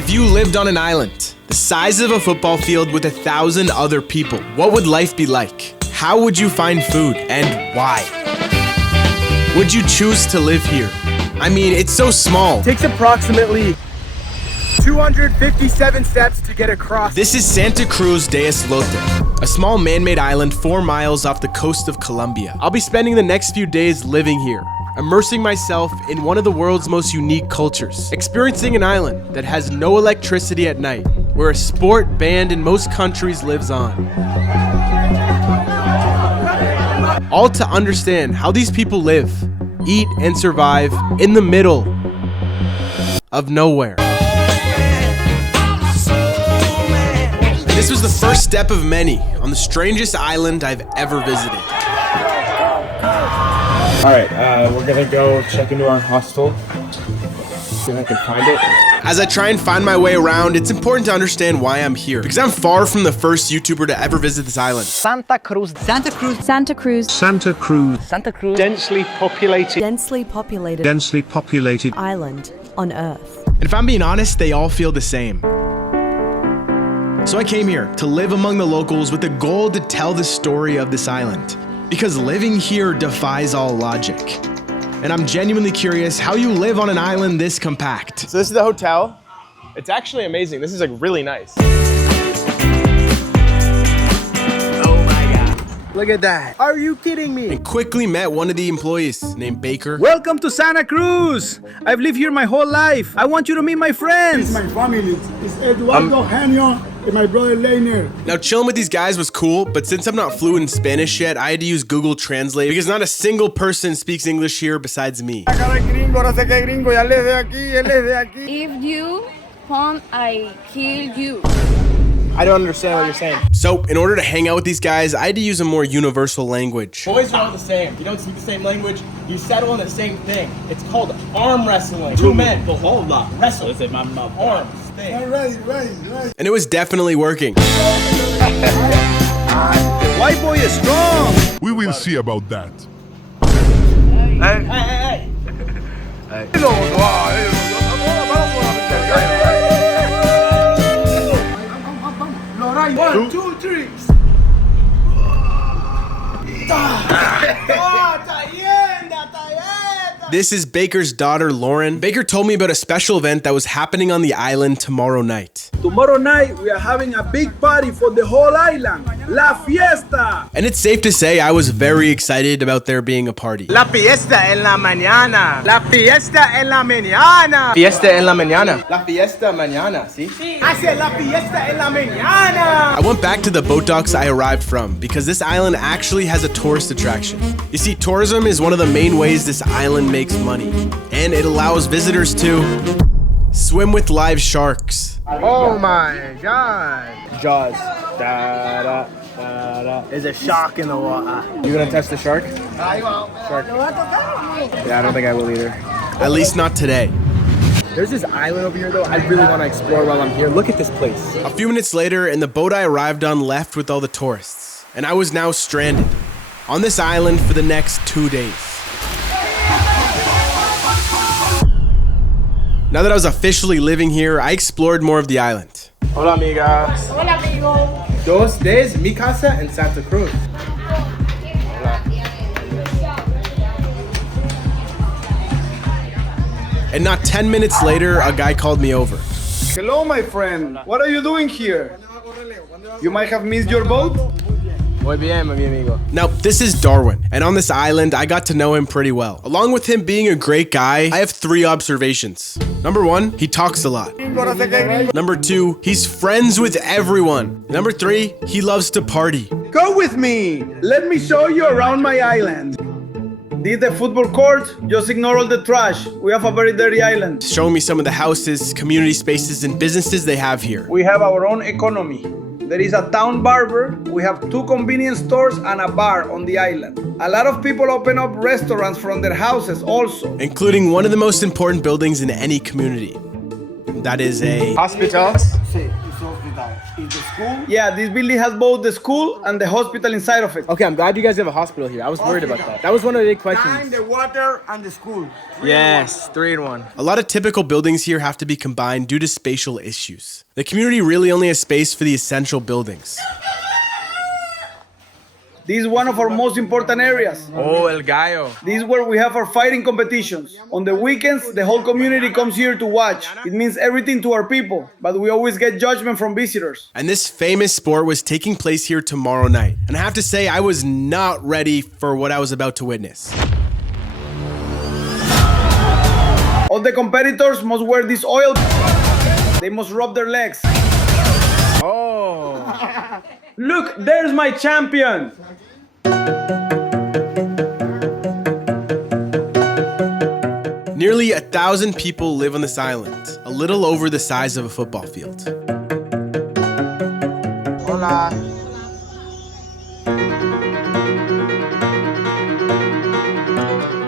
If you lived on an island, the size of a football field with 1,000 other people, what would life be like? How would you find food and why? Would you choose to live here? I mean, it's so small. It takes approximately 257 steps to get across. This is Santa Cruz del Islote, a small man-made island 4 miles off the coast of Colombia. I'll be spending the next few days living here, immersing myself in one of the world's most unique cultures, experiencing an island that has no electricity at night, where a sport banned in most countries lives on. All to understand how these people live, eat, and survive in the middle of nowhere. This was the first step of many on the strangest island I've ever visited. Alright, we're gonna go check into our hostel. See if I can find it. As I try and find my way around, it's important to understand why I'm here, because I'm far from the first YouTuber to ever visit this island. Santa Cruz. Santa Cruz. Santa Cruz. Santa Cruz. Santa Cruz. Densely populated. Densely populated. Densely populated Island on Earth. And if I'm being honest, they all feel the same. So I came here to live among the locals with the goal to tell the story of this island, because living here defies all logic. And I'm genuinely curious how you live on an island this compact. So this is the hotel. It's actually amazing. This is like really nice. Oh my God. Look at that. Are you kidding me? And quickly met one of the employees named Baker. Welcome to Santa Cruz. I've lived here my whole life. I want you to meet my friends. My family is Eduardo, Genio, and my brother Leiner. Now chilling with these guys was cool, but since I'm not fluent in Spanish yet, I had to use Google Translate because not a single person speaks English here besides me. If you come, I kill you. I don't understand what you're saying. So in order to hang out with these guys, I had to use a more universal language. Boys are all the same. You don't speak the same language. You settle on the same thing. It's called arm wrestling. Two men. Wrestle. Arms. Right. And it was definitely working. White boy is strong. We will see about that. Hey. One, two, three. This is Baker's daughter, Lauren. Baker told me about a special event that was happening on the island tomorrow night. Tomorrow night, we are having a big party for the whole island. La Fiesta. And it's safe to say I was very excited about there being a party. La fiesta en la mañana. La fiesta en la mañana. Fiesta en la mañana. La fiesta mañana, see? I said la fiesta en la mañana. I went back to the boat docks I arrived from because this island actually has a tourist attraction. You see, tourism is one of the main ways this island makes money, and it allows visitors to swim with live sharks. Oh my God. Jaws. Da-da. There's a shark in the water. You gonna test the shark? Shark. Yeah, I don't think I will either. At least not today. There's this island over here though I really want to explore while I'm here. Look at this place. A few minutes later, and the boat I arrived on left with all the tourists, and I was now stranded on this island for the next 2 days. Now that I was officially living here, I explored more of the island. Hola, amigas. Hola, amigo. 2 days, mi casa en Santa Cruz. Hola. And not 10 minutes later, a guy called me over. Hello, my friend. What are you doing here? You might have missed your boat. Muy bien, mi amigo. Now, this is Darwin, and on this island, I got to know him pretty well. Along with him being a great guy, I have 3 observations. Number 1, he talks a lot. Number 2, he's friends with everyone. Number 3, he loves to party. Go with me. Let me show you around my island. This is the football court. Just ignore all the trash. We have a very dirty island. Showing me some of the houses, community spaces, and businesses they have here. We have our own economy. There is a town barber, we have 2 convenience stores and a bar on the island. A lot of people open up restaurants from their houses also. Including one of the most important buildings in any community. That is a hospital. hospital. Is the school? Yeah, this building has both the school and the hospital inside of it. Okay, I'm glad you guys have a hospital here. I was worried about that. That was one of the big Time, questions. the water, and the school. Yes, 3 in 1. A lot of typical buildings here have to be combined due to spatial issues. The community really only has space for the essential buildings. This is one of our most important areas. Oh, El Gallo. This is where we have our fighting competitions. On the weekends, the whole community comes here to watch. It means everything to our people, but we always get judgment from visitors. And this famous sport was taking place here tomorrow night. And I have to say, I was not ready for what I was about to witness. All the competitors must wear this oil. They must rub their legs. Oh. Look, there's my champion. Nearly 1,000 people live on this island, a little over the size of a football field. Hola.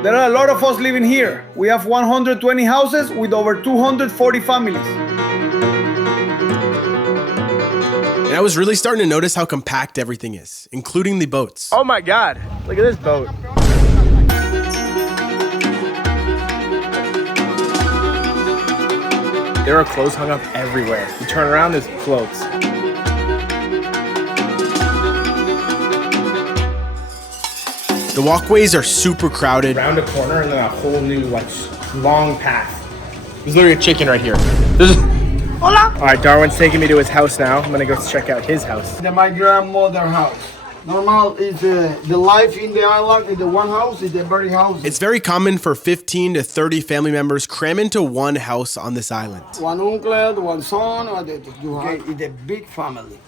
There are a lot of us living here. We have 120 houses with over 240 families. And I was really starting to notice how compact everything is, including the boats. Oh my God. Look at this boat. There are clothes hung up everywhere. You turn around, there's clothes. The walkways are super crowded. Round a corner and then a whole new, like, long path. There's literally a chicken right here. Hola! All right, Darwin's taking me to his house now. I'm gonna go check out his house. My grandmother house. Normal is the life in the island. In the one house is the very house. It's very common for 15 to 30 family members cram into one house on this island. One uncle, one son, or it's a big family.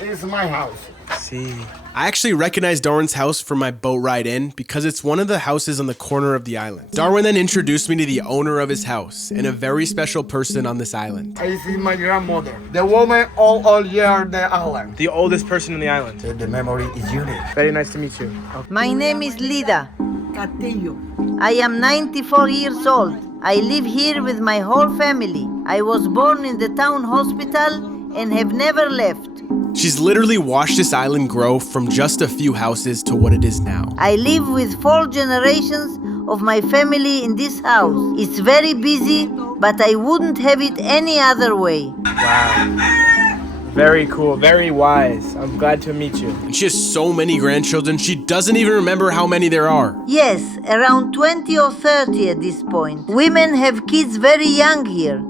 It's my house. See. I actually recognized Darwin's house from my boat ride in because it's one of the houses on the corner of the island. Darwin then introduced me to the owner of his house and a very special person on this island. This is my grandmother. The woman all year the island. The oldest person in the island. The memory is unique. Very nice to meet you. My name is Lida. Castillo. I am 94 years old. I live here with my whole family. I was born in the town hospital and have never left. She's literally watched this island grow from just a few houses to what it is now. I live with 4 generations of my family in this house. It's very busy, but I wouldn't have it any other way. Wow. Very cool, very wise. I'm glad to meet you. And she has so many grandchildren, she doesn't even remember how many there are. Yes, around 20 or 30 at this point. Women have kids very young here,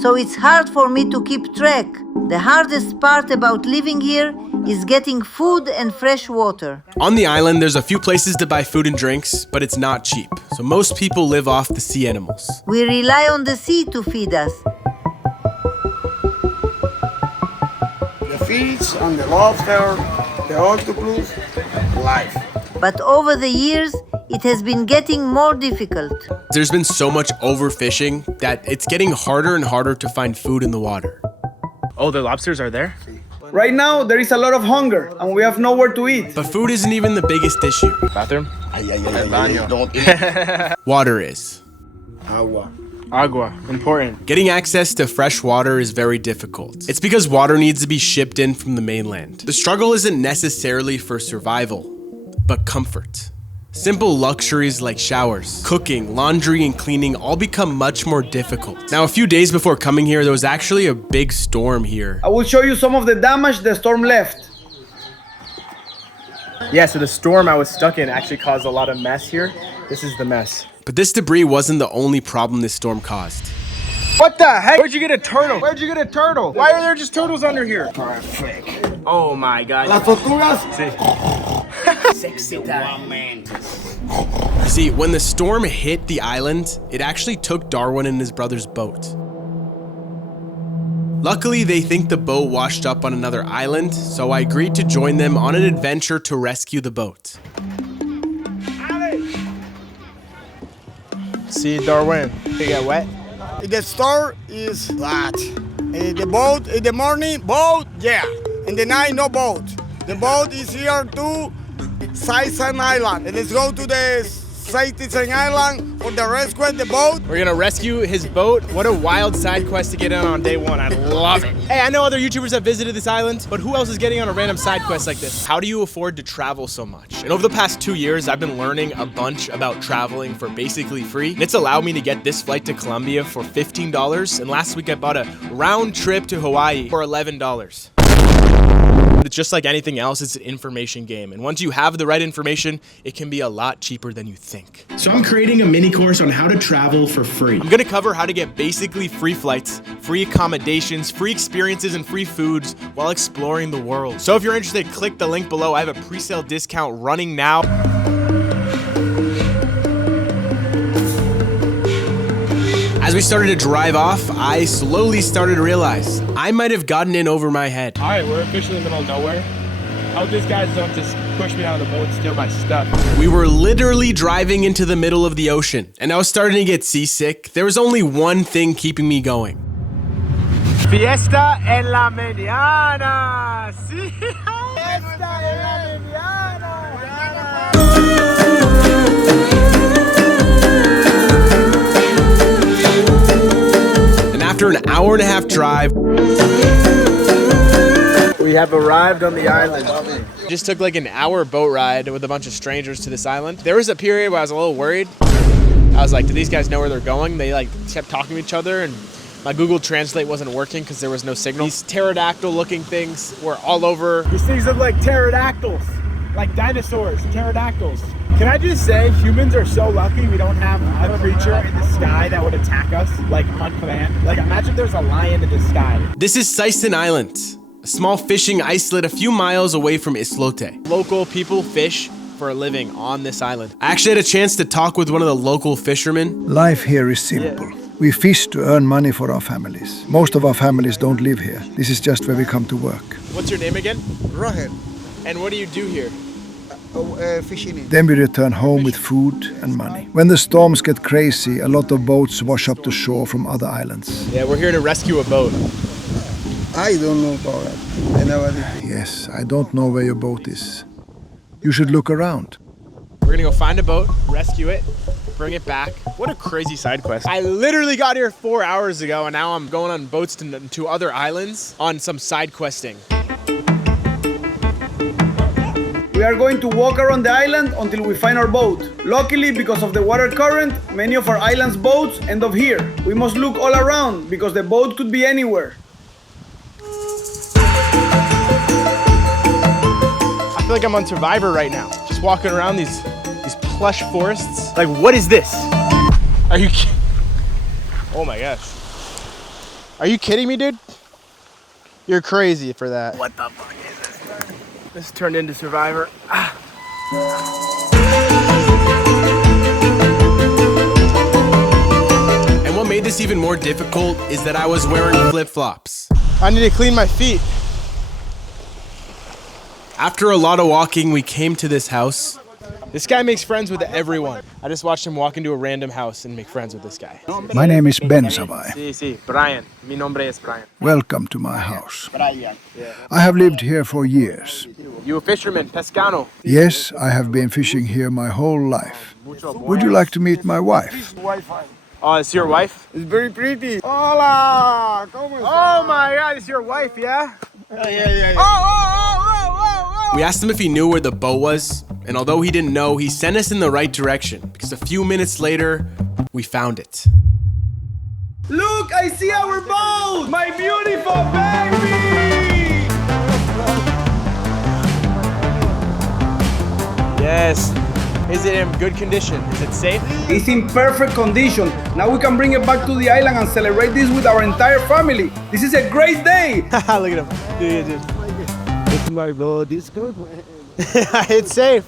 so it's hard for me to keep track. The hardest part about living here is getting food and fresh water. On the island, there's a few places to buy food and drinks, but it's not cheap. So most people live off the sea animals. We rely on the sea to feed us. The fish and the lobster, the octopus, life. But over the years, it has been getting more difficult. There's been so much overfishing that it's getting harder and harder to find food in the water. Oh, the lobsters are there? Right now, there is a lot of hunger and we have nowhere to eat. But food isn't even the biggest issue. Bathroom? Water is. Agua. Agua. Important. Getting access to fresh water is very difficult. It's because water needs to be shipped in from the mainland. The struggle isn't necessarily for survival, but comfort. Simple luxuries like showers, cooking, laundry, and cleaning all become much more difficult. Now, a few days before coming here, there was actually a big storm here. I will show you some of the damage the storm left. Yeah, so the storm I was stuck in actually caused a lot of mess here. This is the mess. But this debris wasn't the only problem this storm caused. What the heck? Where'd you get a turtle? Where'd you get a turtle? Why are there just turtles under here? Perfect. Oh my God. Las tortugas. Sexy time. See, when the storm hit the island, it actually took Darwin and his brother's boat. Luckily, they think the boat washed up on another island, so I agreed to join them on an adventure to rescue the boat. See, Darwin, you get wet? The store is flat. The boat in the morning, boat, yeah. In the night, no boat. The boat is here to Saisan Island. And let's go to the Saisan Island for the rescue the boat. We're gonna rescue his boat. What a wild side quest to get in on day one. I love it. Hey, I know other YouTubers have visited this island, but who else is getting on a random side quest like this? How do you afford to travel so much? And over the past 2 years, I've been learning a bunch about traveling for basically free. And it's allowed me to get this flight to Colombia for $15. And last week I bought a round trip to Hawaii for $11. It's just like anything else, it's an information game. And once you have the right information, it can be a lot cheaper than you think. So I'm creating a mini course on how to travel for free. I'm gonna cover how to get basically free flights, free accommodations, free experiences, and free foods while exploring the world. So if you're interested, click the link below. I have a pre-sale discount running now. As we started to drive off, I slowly started to realize I might have gotten in over my head. All right, we're officially in the middle of nowhere. I hope these guys don't just push me out of the boat and steal my stuff. We were literally driving into the middle of the ocean, and I was starting to get seasick. There was only one thing keeping me going. Fiesta en la mañana. Sí. Fiesta en la mañana. After an hour and a half drive, we have arrived on the island. just took like an hour boat ride with a bunch of strangers to this island. There was a period where I was a little worried. I was like, do these guys know where they're going? They like kept talking to each other, and my Google Translate wasn't working because there was no signal. These pterodactyl looking things were all over. These things look like pterodactyls, like dinosaurs, pterodactyls. Can I just say, humans are so lucky we don't have a creature in the sky that would attack us, like unplanned. Like imagine there's a lion in the sky. This is Island Island, a small fishing islet a few miles away from Islote. Local people fish for a living on this island. I actually had a chance to talk with one of the local fishermen. Life here is simple. We fish to earn money for our families. Most of our families don't live here. This is just where we come to work. What's your name again? Roger, And what do you do here? fishing. Then we return home with food and money. When the storms get crazy, a lot of boats wash up to shore from other islands. Yeah, we're here to rescue a boat. I don't know about that. I never did. Yes, I don't know where your boat is. You should look around. We're gonna go find a boat, rescue it, bring it back. What a crazy side quest. I literally got here 4 hours ago, and now I'm going on boats to other islands on some side questing. We are going to walk around the island until we find our boat. Luckily, because of the water current, many of our island's boats end up here. We must look all around because the boat could be anywhere. I feel like I'm on Survivor right now. Just walking around these plush forests. Like, what is this? Are you kidding? Oh my gosh. Are you kidding me, dude? You're crazy for that. What the fuck is this? This turned into Survivor. And what made this even more difficult is that I was wearing flip-flops. I need to clean my feet. After a lot of walking, we came to this house. This guy makes friends with everyone. I just watched him walk into a random house and make friends with this guy. My name is Ben Savai. Sí, Brian. Mi nombre es Brian. Welcome to my house. Brian. I have lived here for years. You a fisherman, pescano. Yes, I have been fishing here my whole life. Would you like to meet my wife? Oh, it's your wife? It's very pretty. Hola! ¿Cómo estás? Oh my God, it's your wife, yeah? Yeah. We asked him if he knew where the boat was, and although he didn't know, he sent us in the right direction because a few minutes later, we found it. Look, I see our boat! My beautiful baby! Yes. Is it in good condition? Is it safe? It's in perfect condition. Now we can bring it back to the island and celebrate this with our entire family. This is a great day! Look at him. Dude. It's my boat. It's good. It's safe.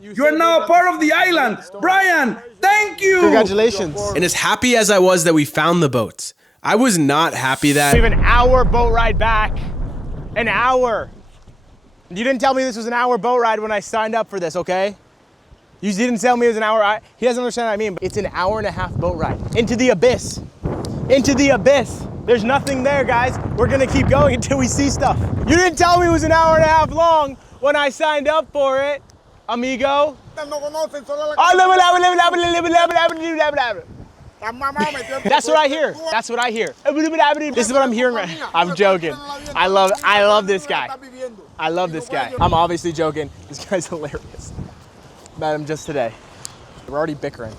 You are now a part of the island! Brian, thank you! Congratulations. And as happy as I was that we found the boat, I was not happy that... We have an hour boat ride back. An hour. You didn't tell me this was an hour boat ride when I signed up for this, okay? You didn't tell me it was an hour. He doesn't understand what I mean, but it's an hour and a half boat ride into the abyss. Into the abyss. There's nothing there, guys. We're gonna keep going until we see stuff. You didn't tell me it was an hour and a half long when I signed up for it, amigo. That's what I hear. That's what I hear. This is what I'm hearing right now. I'm joking. I love this guy. I love this guy. I'm obviously joking. This guy's hilarious. Met him just today. We're already bickering.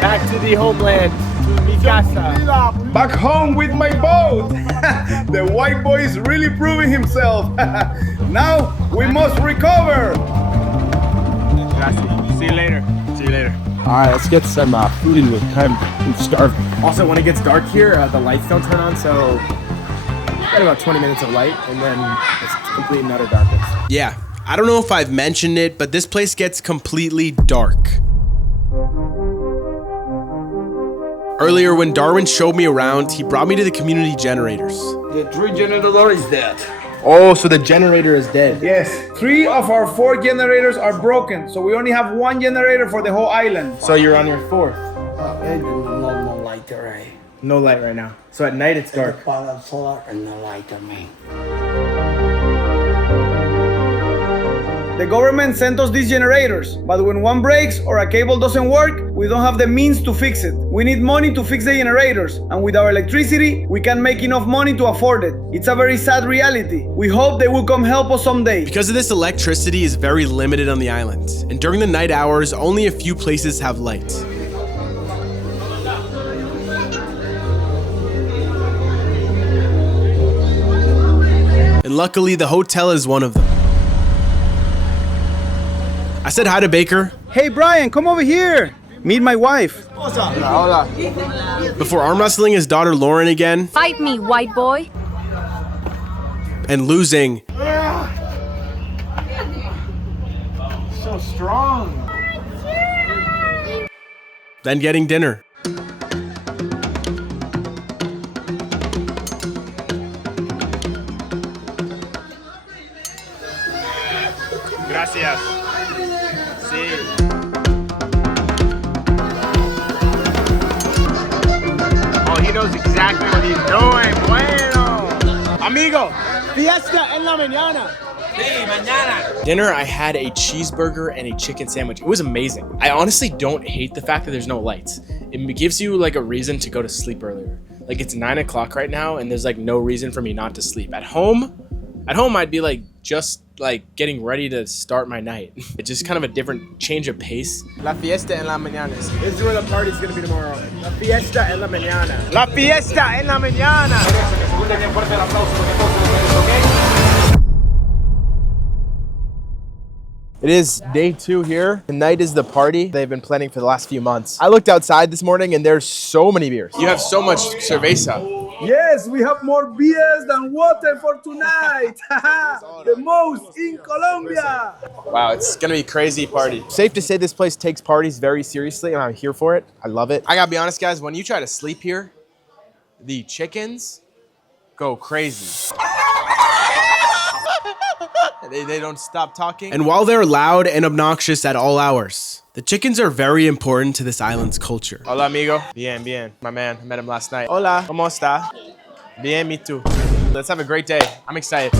Back to the homeland, to mi casa. Back home with my boat. The white boy is really proving himself. Now we must recover. Gracias. See you later. See you later. All right, let's get some food in with time. I'm starving. Also, when it gets dark here, the lights don't turn on, so got about 20 minutes of light, and then it's complete and utter darkness. Yeah, I don't know if I've mentioned it, but this place gets completely dark. Earlier, when Darwin showed me around, he brought me to the community generators. The tree generator is dead. Oh, so the generator is dead. Yes, 3 of our 4 generators are broken, so we only have 1 generator for the whole island. So you're on your 4th. No light, right? No light right now. So at night it's dark. Solar and no light, man. The government sent us these generators, but when one breaks or a cable doesn't work, we don't have the means to fix it. We need money to fix the generators, and with our electricity, we can't make enough money to afford it. It's a very sad reality. We hope they will come help us someday. Because of this, electricity is very limited on the island, and during the night hours, only a few places have light. And luckily, the hotel is one of them. I said hi to Baker. Hey Brian, come over here. Meet my wife. Before arm wrestling his daughter Lauren again. Fight me, white boy. And losing. So strong. Then getting dinner. Gracias. Oh, he knows exactly what he's doing. Bueno. Amigo, fiesta en la mañana. Sí, mañana. Dinner, I had a cheeseburger and a chicken sandwich. It was amazing. I honestly don't hate the fact that there's no lights. It gives you like a reason to go to sleep earlier. Like it's 9 o'clock right now and there's like no reason for me not to sleep. At home I'd be like just like getting ready to start my night. It's just kind of a different change of pace. La fiesta en la mañana. This is where the party's gonna be tomorrow. La fiesta en la mañana. La fiesta en la mañana. It is day 2 here. Tonight is the party they've been planning for the last few months. I looked outside this morning and there's so many beers. You have so much cerveza. Yes, we have more beers than water for tonight. The most in Colombia. Wow, it's gonna be a crazy party. Safe to say this place takes parties very seriously and I'm here for it. I love it. I gotta be honest guys, when you try to sleep here, the chickens go crazy. They don't stop talking. And while they're loud and obnoxious at all hours, the chickens are very important to this island's culture. Hola, amigo. Bien, bien. My man, I met him last night. Hola, ¿cómo está? Bien, me too. Let's have a great day. I'm excited.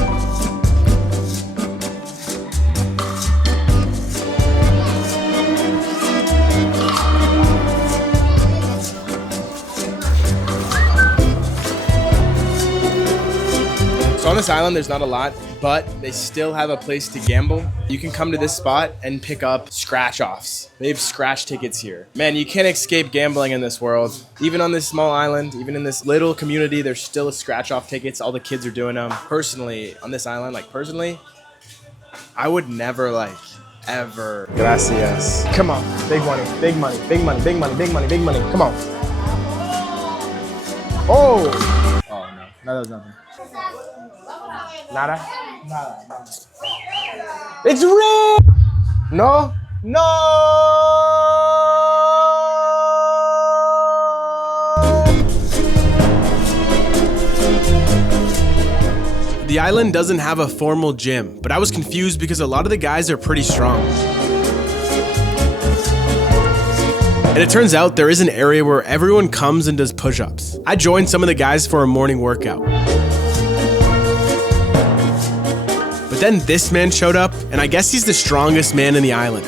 So on this island, there's not a lot, but they still have a place to gamble. You can come to this spot and pick up scratch-offs. They have scratch tickets here. Man, you can't escape gambling in this world. Even on this small island, even in this little community, there's still scratch-off tickets. All the kids are doing them. Personally, on this island, I would never, ever. Gracias. Come on, big money, big money, big money, big money, big money, big money. Come on. Oh! Oh, no. No, that was nothing. Nada? Nada. It's real! No? No! The island doesn't have a formal gym, but I was confused because a lot of the guys are pretty strong. And it turns out there is an area where everyone comes and does push-ups. I joined some of the guys for a morning workout. But then this man showed up, and I guess he's the strongest man in the island.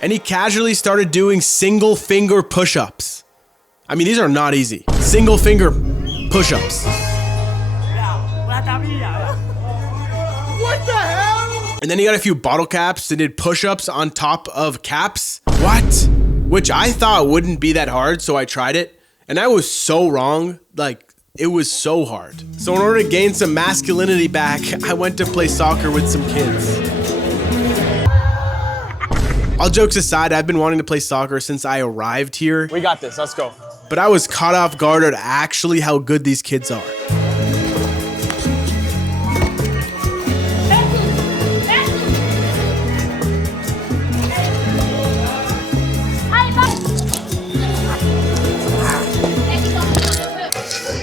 And he casually started doing single finger push-ups. I mean, these are not easy. Single finger push-ups. What the hell? And then he got a few bottle caps and did push-ups on top of caps. What? Which I thought wouldn't be that hard, so I tried it. And I was so wrong. Like, it was so hard. So in order to gain some masculinity back, I went to play soccer with some kids. All jokes aside, I've been wanting to play soccer since I arrived here. We got this, let's go. But I was caught off guard at actually how good these kids are.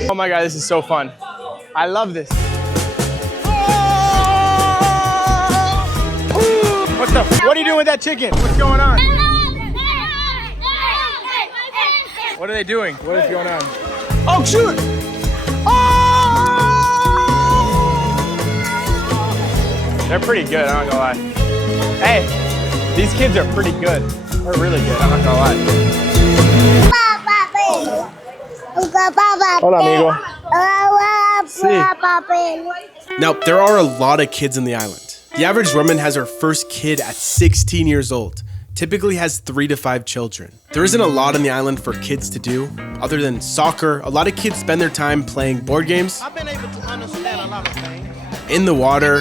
Oh my God, this is so fun. I love this. What are you doing with that chicken? What's going on? What are they doing? What is going on? Oh, shoot! Oh! They're pretty good, I'm not gonna lie. Hey, these kids are pretty good. They're really good, I'm not gonna lie. Hola, amigo. Now, there are a lot of kids in the island. The average woman has her first kid at 16 years old, typically has 3 to 5 children. There isn't a lot on the island for kids to do. Other than soccer, a lot of kids spend their time playing board games, I've been able to understand a lot of things. in the water,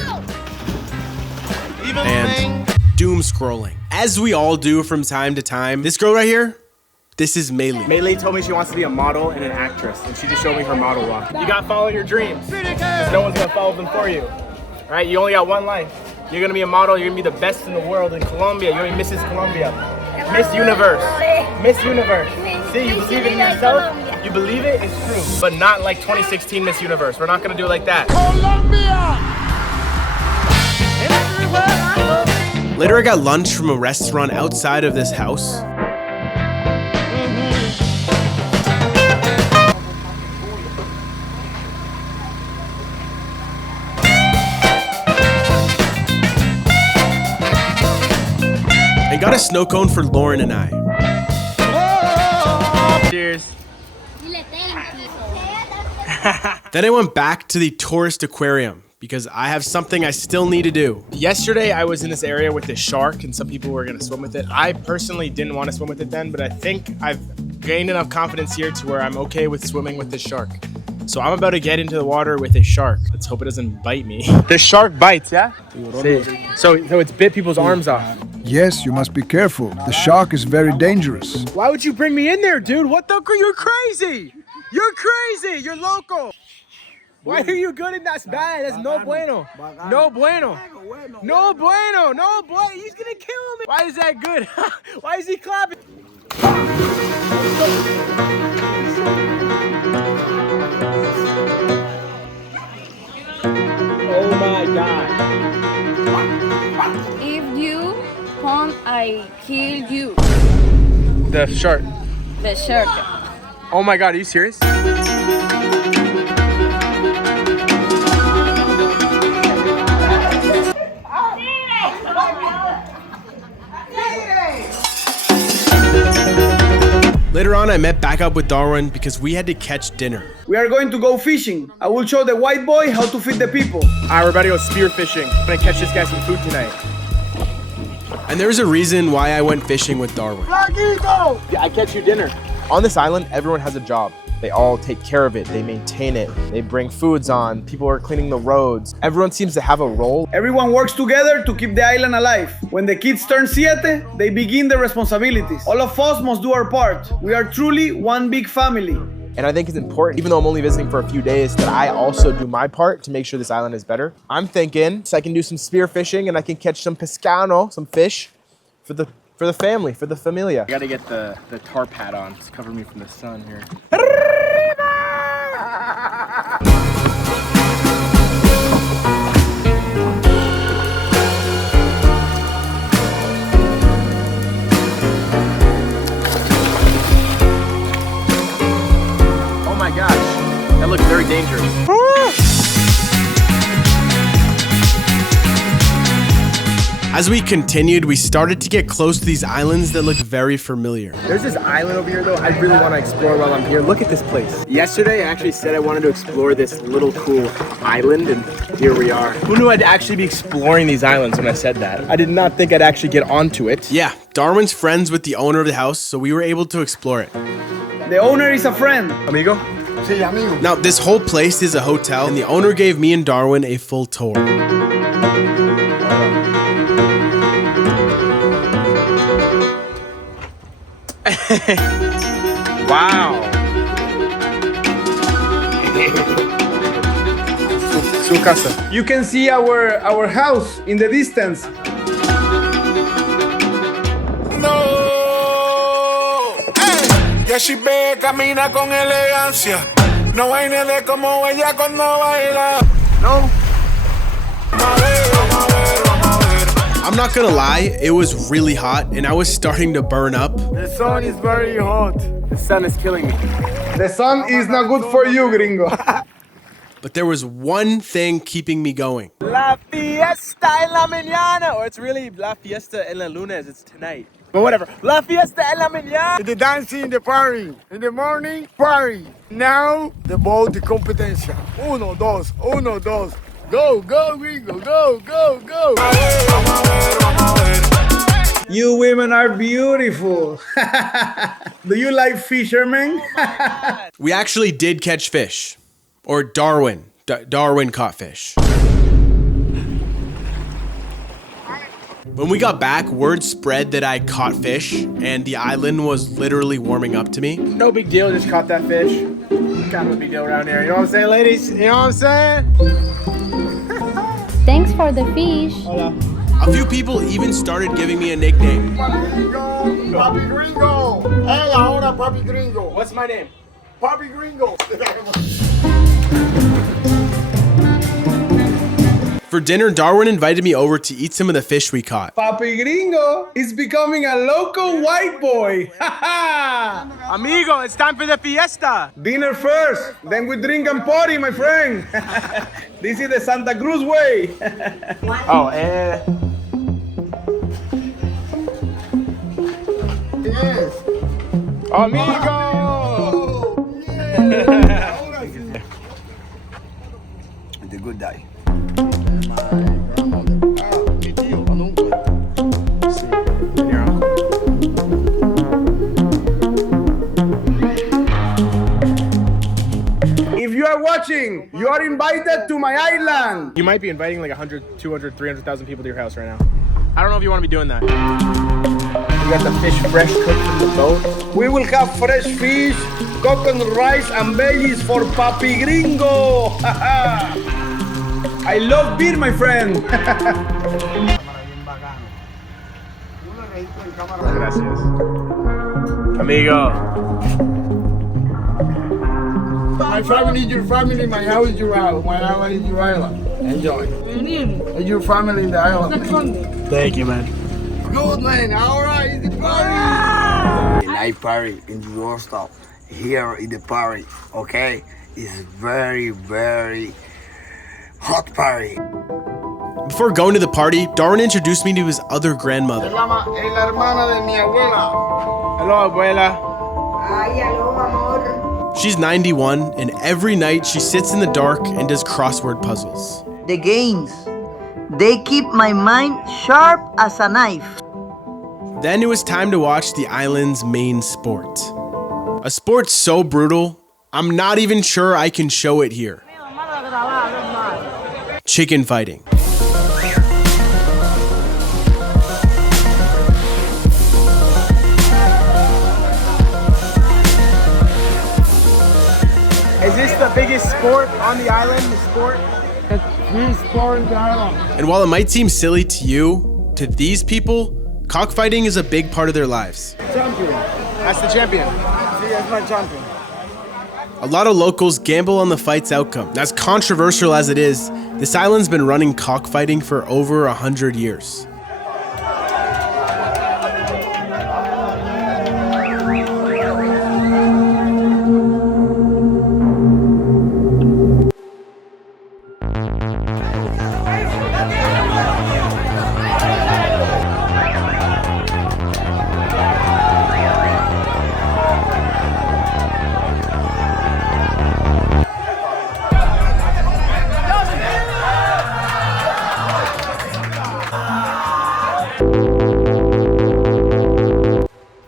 Even and doom scrolling. As we all do from time to time. This girl right here, this is Maylee. Maylee told me she wants to be a model and an actress, and she just showed me her model walk. You gotta follow your dreams, because no one's gonna follow them for you. All right, you only got one life. You're gonna be a model, you're gonna be the best in the world in Colombia. You're gonna be Mrs. Colombia. Miss Universe. Miss Universe. See, you believe it in yourself, you believe it, it's true. But not like 2016 Miss Universe. We're not gonna do it like that. Later, I got lunch from a restaurant outside of this house. And got a snow cone for Lauren and I. Cheers. Then I went back to the tourist aquarium because I have something I still need to do. Yesterday, I was in this area with this shark, and some people were gonna swim with it. I personally didn't want to swim with it then, but I think I've gained enough confidence here to where I'm okay with swimming with this shark. So I'm about to get into the water with a shark. Let's hope it doesn't bite me. The shark bites, yeah? See. So it's bit people's arms off. Yes, you must be careful. The shark is very dangerous. Why would you bring me in there, dude? What the? You're crazy. You're crazy. You're local. Why are you good and that's bad? That's no bueno. No bueno. No bueno. No bueno. He's gonna kill me. Why is that good? Why is he clapping? Oh my God. If you pump, I kill you. The shark. The shark. Oh my God, are you serious? Later on, I met back up with Darwin because we had to catch dinner. We are going to go fishing. I will show the white boy how to feed the people. All right, we're about to go spear fishing. I'm gonna catch this guy some food tonight. And there's a reason why I went fishing with Darwin. I catch you dinner. On this island, everyone has a job. They all take care of it. They maintain it. They bring foods on. People are cleaning the roads. Everyone seems to have a role. Everyone works together to keep the island alive. When the kids turn 7, they begin the responsibilities. All of us must do our part. We are truly one big family. And I think it's important, even though I'm only visiting for a few days, that I also do my part to make sure this island is better. I'm thinking so I can do some spear fishing and I can catch some pescado, some fish, for the family, for the familia. I gotta get the tarp hat on to cover me from the sun here. very dangerous. As we continued, we started to get close to these islands that looked very familiar. There's this island over here though I really want to explore while I'm here. Look at this place. Yesterday I actually said I wanted to explore this little cool island and here we are. Who knew I'd actually be exploring these islands when I said that? I did not think I'd actually get onto it. Yeah, Darwin's friends with the owner of the house, so we were able to explore it. The owner is a friend. Amigo? Sí, amigo. Now, this whole place is a hotel, and the owner gave me and Darwin a full tour. Wow. Su casa. You can see our house in the distance. No. Hey. Y así ve, camina con elegancia. No baile de como ella cuando baila. No. I'm not gonna lie, it was really hot, and I was starting to burn up. The sun is very hot. The sun is killing me. The sun is not good for you, gringo. But there was one thing keeping me going. La fiesta en la mañana. Or it's really La fiesta en la lunes. It's tonight. But whatever. La fiesta en la mañana. The dancing, the party. In the morning, party. Now, the boat, the competencia. Uno, dos. Go, go, gringo, go, go, go. You women are beautiful. Do you like fishermen? We actually did catch fish. Or Darwin. Darwin caught fish. When we got back, word spread that I caught fish, and the island was literally warming up to me. No big deal. Just caught that fish. Kind of a big deal around here. You know what I'm saying, ladies? You know what I'm saying? Thanks for the fish. Hola. A few people even started giving me a nickname. Papi Gringo. Hey, ahora Papi Gringo. What's my name? Papi Gringo. For dinner, Darwin invited me over to eat some of the fish we caught. Papi Gringo is becoming a local white boy. Amigo, it's time for the fiesta. Dinner first, then we drink and party, my friend. This is the Santa Cruz way. Oh, Yes. Amigo! The good day. If you are watching, you are invited to my island. You might be inviting like 100, 200, 300,000 people to your house right now. I don't know if you want to be doing that. We got the fish fresh cooked from the boat. We will have fresh fish, coconut rice, and veggies for Papi Gringo. I love beer, my friend. Gracias. Amigo. My family is your family, my house is your house, my island is your island. Enjoy. And your family in the island. Thank you, man. Good, man. All right, it's the party. And I party in your stop. Here in the party, okay? It's very, very hot party. Before going to the party, Darwin introduced me to his other grandmother. Es la hermana de mi abuela. Hello, abuela. She's 91, and every night she sits in the dark and does crossword puzzles. The games. They keep my mind sharp as a knife. Then it was time to watch the island's main sport. A sport so brutal, I'm not even sure I can show it here. Chicken fighting. Is this the biggest sport on the island? The sport? And while it might seem silly to you, to these people, cockfighting is a big part of their lives. Champion. That's the champion. See, that's my champion. A lot of locals gamble on the fight's outcome. As controversial as it is, this island's been running cockfighting for over 100 years.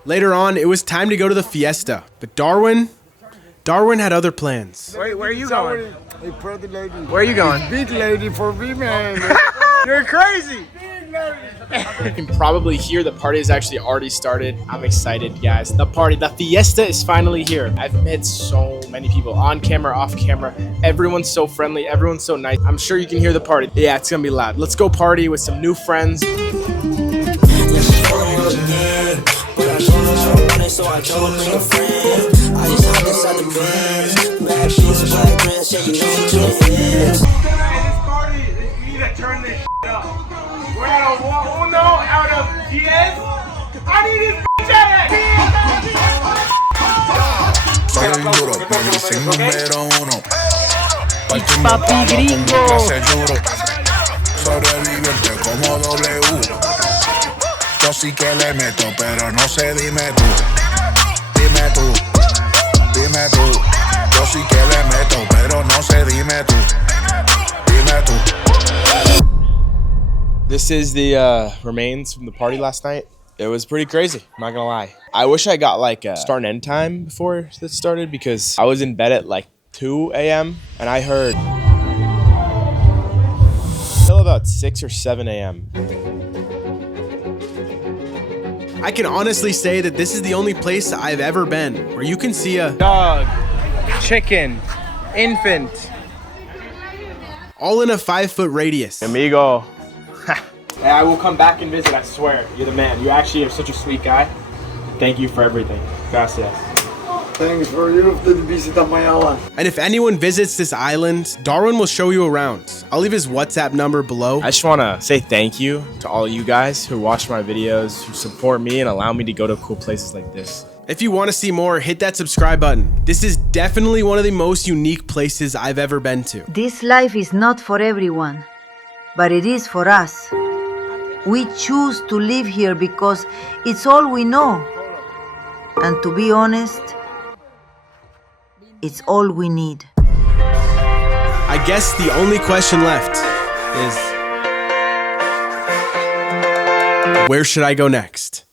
Later on, it was time to go to the Fiesta, but Darwin had other plans. Wait, where are you going? A pretty lady. Where are you going? Big lady for women. You're crazy. You can probably hear the party has actually already started. I'm excited, guys. The Fiesta is finally here. I've met so many people on camera, off camera. Everyone's so friendly. Everyone's so nice. I'm sure you can hear the party. Yeah, it's gonna be loud. Let's go party with some new friends. We're at a uno out of 10. I need this bitch at Soy el duro, me dicen número uno. Papi gringo. Sobreviviente como W. Yo sí que le meto, pero no sé, dime tú. Dime tú, dime tú. Yo sí que le meto, pero no sé, dime tú. Dime tú. This is the remains from the party last night. It was pretty crazy, I'm not gonna lie. I wish I got like a start and end time before this started because I was in bed at like 2 a.m. and I heard till about 6 or 7 a.m. I can honestly say that this is the only place I've ever been where you can see a dog, chicken, infant. all in a 5-foot radius. Amigo. I will come back and visit, I swear. You're the man. You actually are such a sweet guy. Thank you for everything. Gracias. Thanks for you to visit my island. And if anyone visits this island, Darwin will show you around. I'll leave his WhatsApp number below. I just want to say thank you to all you guys who watch my videos, who support me and allow me to go to cool places like this. If you want to see more, hit that subscribe button. This is definitely one of the most unique places I've ever been to. This life is not for everyone, but it is for us. We choose to live here because it's all we know. And to be honest, it's all we need. I guess the only question left is, where should I go next?